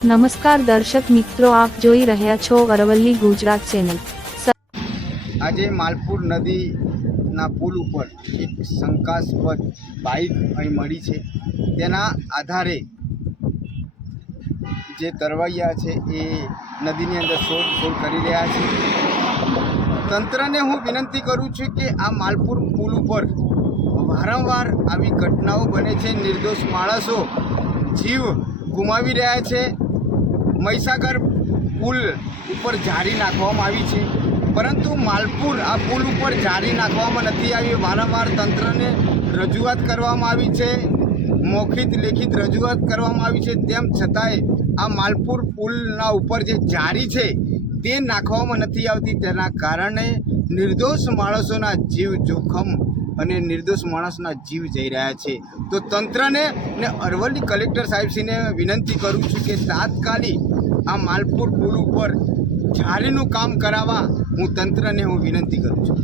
નમસ્કાર દર્શક મિત્રો, આપ જોઈ રહ્યા છો અરવલ્લી ગુજરાત ચેનલ। આજે માલપુર નદીના પુલ ઉપર એક શંકાસ્પદ બાઇક અહીં મળી છે। તેના આધારે જે તરવૈયા છે એ નદીની અંદર શોધખોળ કરી રહ્યા છે। તંત્રને હું વિનંતી કરું છું કે આ માલપુર પુલ ઉપર વારંવાર આવી ઘટનાઓ બને છે, નિર્દોષ માણસો જીવ ગુમાવી રહ્યા છે। મહીસાગર પુલ ઉપર જાળી નાખવામાં આવી છે, પરંતુ માલપુર આ પુલ ઉપર જાળી નાખવામાં નથી આવી। વારંવાર તંત્રને રજૂઆત કરવામાં આવી છે, મૌખિક લેખિત રજૂઆત કરવામાં આવી છે, તેમ છતાંય આ માલપુર પુલના ઉપર જે જાળી છે તે નાખવામાં નથી આવતી। તેના કારણે નિર્દોષ માણસોના જીવ જોખમ અને નિર્દોષ માણસના જીવ જઈ રહ્યા છે। તો તંત્રને ને અરવલ્લી કલેક્ટર સાહેબશ્રીને વિનંતી કરું છું કે તાત્કાલિક આ માલપુર પુલ ઉપર જાળીનું કામ કરાવવા હું તંત્રને વિનંતી કરું છું।